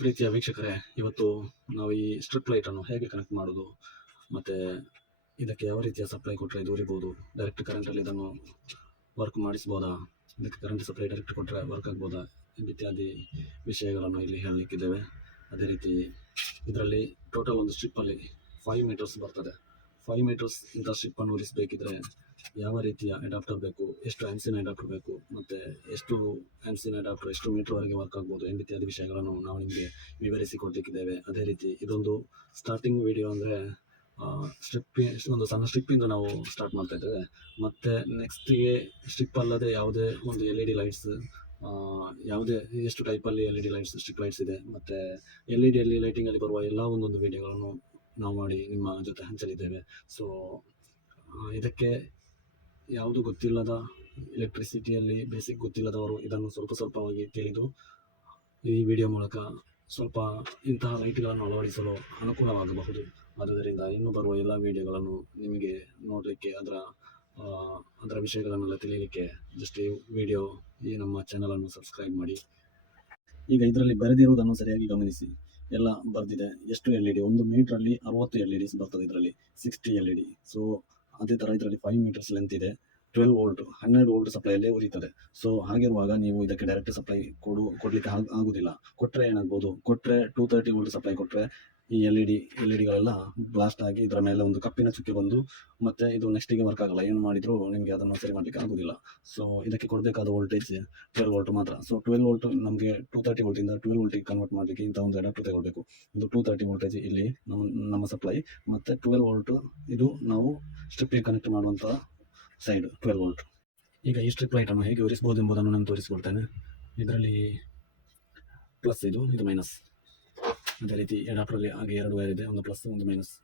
ಪ್ರೀತಿಯ ವೀಕ್ಷಕರೇ, ಇವತ್ತು ನಾವು ಈ ಸ್ಟ್ರಿಪ್ ಲೈಟನ್ನು ಹೇಗೆ ಕನೆಕ್ಟ್ ಮಾಡೋದು ಮತ್ತು ಇದಕ್ಕೆ ಯಾವ ರೀತಿಯ ಸಪ್ಲೈ ಕೊಟ್ಟರೆ ಇದು ಉರಿಬೋದು, ಡೈರೆಕ್ಟ್ ಕರೆಂಟಲ್ಲಿ ಇದನ್ನು ವರ್ಕ್ ಮಾಡಿಸ್ಬೋದಾ, ಇದಕ್ಕೆ ಕರೆಂಟ್ ಸಪ್ಲೈ ಡೈರೆಕ್ಟ್ ಕೊಟ್ಟರೆ ವರ್ಕ್ ಆಗ್ಬೋದಾ ಇತ್ಯಾದಿ ವಿಷಯಗಳನ್ನು ಇಲ್ಲಿ ಹೇಳಲಿಕ್ಕಿದ್ದೇವೆ. ಅದೇ ರೀತಿ ಇದರಲ್ಲಿ ಟೋಟಲ್ ಒಂದು ಸ್ಟ್ರಿಪ್ಪಲ್ಲಿ 5 ಮೀಟರ್ಸ್ ಬರ್ತದೆ. 5 ಮೀಟರ್ಸ್ ಇಂಥ ಸ್ಟ್ರಿಪ್ಪನ್ನು ಉರಿಸಬೇಕಿದ್ರೆ ಯಾವ ರೀತಿಯ ಅಡಾಪ್ಟರ್ ಬೇಕು, ಎಷ್ಟು ಆ್ಯಮ್ಸಿನ ಅಡಾಪ್ಟರ್ ಬೇಕು, ಮತ್ತು ಎಷ್ಟು ಆ್ಯಮ್ಸಿನ ಅಡಾಪ್ಟರ್ ಎಷ್ಟು ಮೀಟರ್ವರೆಗೆ ವರ್ಕ್ ಆಗ್ಬೋದು ಇತ್ಯಾದಿ ವಿಷಯಗಳನ್ನು ನಾವು ನಿಮಗೆ ವಿವರಿಸಿ ಕೊಡಲಿಕ್ಕಿದ್ದೇವೆ. ಅದೇ ರೀತಿ ಇದೊಂದು ಸ್ಟಾರ್ಟಿಂಗ್ ವಿಡಿಯೋ ಅಂದರೆ ಒಂದು ಸಣ್ಣ ಸ್ಟ್ರಿಪ್ಪಿಂದ ನಾವು ಸ್ಟಾರ್ಟ್ ಮಾಡ್ತಾ ಇದ್ದೇವೆ. ಮತ್ತು ನೆಕ್ಸ್ಟಿಗೆ ಸ್ಟ್ರಿಪ್ ಅಲ್ಲದೆ ಯಾವುದೇ ಒಂದು LED ಲೈಟ್ಸ್, ಯಾವುದೇ ಎಷ್ಟು ಟೈಪಲ್ಲಿ LED ಲೈಟ್ಸ್, ಸ್ಟ್ರಿಪ್ ಲೈಟ್ಸ್ ಇದೆ, ಮತ್ತು LED ಲೈಟಿಂಗಲ್ಲಿ ಬರುವ ಎಲ್ಲ ಒಂದೊಂದು ವಿಡಿಯೋಗಳನ್ನು ನಾವು ಮಾಡಿ ನಿಮ್ಮ ಜೊತೆ ಹಂಚಲಿದ್ದೇವೆ. ಸೊ ಇದಕ್ಕೆ ಯಾವುದು ಗೊತ್ತಿಲ್ಲದ, ಎಲೆಕ್ಟ್ರಿಸಿಟಿಯಲ್ಲಿ ಬೇಸಿಕ್ ಗೊತ್ತಿಲ್ಲದವರು ಇದನ್ನು ಸ್ವಲ್ಪವಾಗಿ ತಿಳಿದು ಈ ವಿಡಿಯೋ ಮೂಲಕ ಸ್ವಲ್ಪ ಇಂತಹ ಲೈಟ್ಗಳನ್ನು ಅಳವಡಿಸಲು ಅನುಕೂಲವಾಗಬಹುದು. ಆದ್ದರಿಂದ ಇನ್ನು ಬರುವ ಎಲ್ಲ ವಿಡಿಯೋಗಳನ್ನು ನಿಮಗೆ ನೋಡಲಿಕ್ಕೆ, ಅದರ ವಿಷಯಗಳನ್ನೆಲ್ಲ ತಿಳಿಯಲಿಕ್ಕೆ ಜಸ್ಟ್ ಈ ನಮ್ಮ ಚಾನಲನ್ನು ಸಬ್ಸ್ಕ್ರೈಬ್ ಮಾಡಿ. ಈಗ ಇದರಲ್ಲಿ ಬರೆದಿರುವುದನ್ನು ಸರಿಯಾಗಿ ಗಮನಿಸಿ. ಎಲ್ಲ ಬರೆದಿದೆ. ಎಷ್ಟು LED, 1 ಮೀಟ್ರಲ್ಲಿ 60 LEDs ಬರ್ತದೆ, ಇದರಲ್ಲಿ 60 LED. ಸೊ ಅದೇ ಥರ ಇದರಲ್ಲಿ 5 ಮೀಟರ್ಸ್ ಲೆಂತ್ ಇದೆ, 12 ವೋಲ್ಟ್ 12 ವೋಲ್ಟ್ ಸಪ್ಲೈಯಲ್ಲೇ ಉರಿತದೆ. ಸೊ ಹಾಗಿರುವಾಗ ನೀವು ಇದಕ್ಕೆ ಡೈರೆಕ್ಟ್ ಸಪ್ಲೈ ಕೊಡಲಿಕ್ಕೆ ಆಗುದಿಲ್ಲ. ಕೊಟ್ಟರೆ ಏನಾಗ್ಬೋದು, ಕೊಟ್ಟರೆ 230 ವೋಲ್ಟ್ ಸಪ್ಲೈ ಕೊಟ್ಟರೆ ಈ LEDಗಳೆಲ್ಲ ಬ್ಲಾಸ್ಟ್ ಆಗಿ ಇದರ ಮೇಲೆ ಒಂದು ಕಪ್ಪಿನ ಚುಕ್ಕೆ ಬಂದು ಮತ್ತೆ ಇದು ನೆಕ್ಸ್ಟಿಗೆ ವರ್ಕ್ ಆಗಲ್ಲ. ಏನು ಮಾಡಿದರೂ ನಿಮಗೆ ಅದನ್ನು ಸರಿ ಮಾಡಲಿಕ್ಕೆ ಆಗೋದಿಲ್ಲ. ಸೊ ಇದಕ್ಕೆ ಕೊಡಬೇಕಾದ ವೋಲ್ಟೇಜ್ 12 ವೋಲ್ಟ್ ಮಾತ್ರ. ಸೊ 12 ವೋಲ್ಟ್ ನಮಗೆ 230 ವೋಲ್ಟಿಂದ 12 ವೋಲ್ಟಿಗೆ ಕನ್ವರ್ಟ್ ಮಾಡಲಿಕ್ಕೆ ಇಂಥ ಒಂದು ಅಡಾಪ್ಟರ್ ತಗೊಳ್ಬೇಕು. ಇದು 230 ವೋಲ್ಟೇಜ್ ಇಲ್ಲಿ ನಮ್ಮ ಸಪ್ಲೈ, ಮತ್ತು 12 ವೋಲ್ಟ್ ಇದು ನಾವು ಸ್ಟ್ರಿಪ್ಪಿಗೆ ಕನೆಕ್ಟ್ ಮಾಡುವಂಥ ಸೈಡ್ 12 ವೋಲ್ಟ್. ಈಗ ಈ ಸ್ಟ್ರಿಪ್ ಲೈಟನ್ನು ಹೇಗೆ ಉರಿಸಬಹುದು ಎಂಬುದನ್ನು ನಾನು ತೋರಿಸಿಕೊಡ್ತೇನೆ. ಇದರಲ್ಲಿ ಪ್ಲಸ್, ಇದು ಮೈನಸ್. ಅದೇ ರೀತಿ ಅಡಾಪ್ಟರಲ್ಲಿ ಹಾಗೆ 2 ವೈರ್ ಇದೆ, ಒಂದು ಪ್ಲಸ್ ಒಂದು ಮೈನಸ್.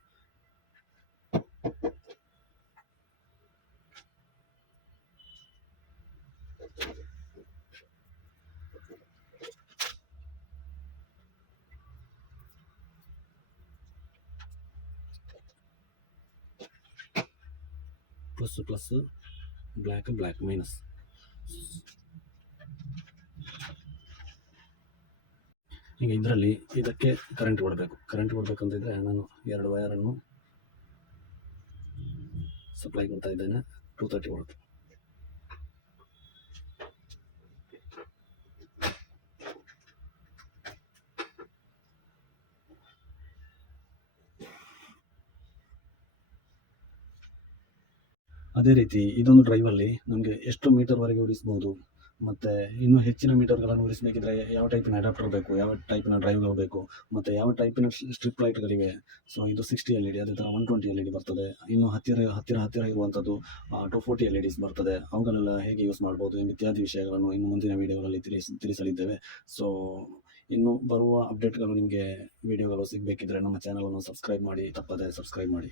Plus black minus. ಈಗ ಇದರಲ್ಲಿ ಇದಕ್ಕೆ ಕರೆಂಟ್ ಕೊಡಬೇಕಂತಿದ್ರೆ ನಾನು 2 ವೈರನ್ನು ಸಪ್ಲೈ ಕೊಡ್ತಾ ಇದ್ದೇನೆ, 230 ವೋಲ್ಟ್. ಅದೇ ರೀತಿ ಇದೊಂದು ಡ್ರೈವಲ್ಲಿ ನಮಗೆ ಎಷ್ಟು ಮೀಟರ್ವರೆಗೆ ಉರಿಸ್ಬೋದು, ಮತ್ತು ಇನ್ನೂ ಹೆಚ್ಚಿನ ಮೀಟರ್ಗಳನ್ನು ಉರಿಸಬೇಕಿದ್ರೆ ಯಾವ ಟೈಪಿನ ಅಡಾಪ್ಟರ್ ಬೇಕು, ಯಾವ ಟೈಪಿನ ಡ್ರೈವ್ಗಳು ಬೇಕು, ಮತ್ತು ಯಾವ ಟೈಪಿನ ಸ್ಟ್ರಿಪ್ ಲೈಟ್ಗಳಿವೆ. ಸೊ ಇದು 60 LED, ಅದೇ ಥರ 120 LED ಬರ್ತದೆ. ಇನ್ನು ಹತ್ತಿರ ಇರುವಂಥದ್ದು 240 LEDs ಬರ್ತದೆ. ಅವುಗಳೆಲ್ಲ ಹೇಗೆ ಯೂಸ್ ಮಾಡ್ಬೋದು ಇತ್ಯಾದಿ ವಿಷಯಗಳನ್ನು ಇನ್ನು ಮುಂದಿನ ವಿಡಿಯೋಗಳಲ್ಲಿ ತಿಳಿಸಲಿದ್ದೇವೆ. ಸೊ ಇನ್ನು ಬರುವ ಅಪ್ಡೇಟ್ಗಳು ನಿಮಗೆ ವಿಡಿಯೋಗಳು ಸಿಗಬೇಕಿದ್ರೆ ನಮ್ಮ ಚಾನಲನ್ನು ಸಬ್ಸ್ಕ್ರೈಬ್ ಮಾಡಿ, ತಪ್ಪದೆ ಸಬ್ಸ್ಕ್ರೈಬ್ ಮಾಡಿ.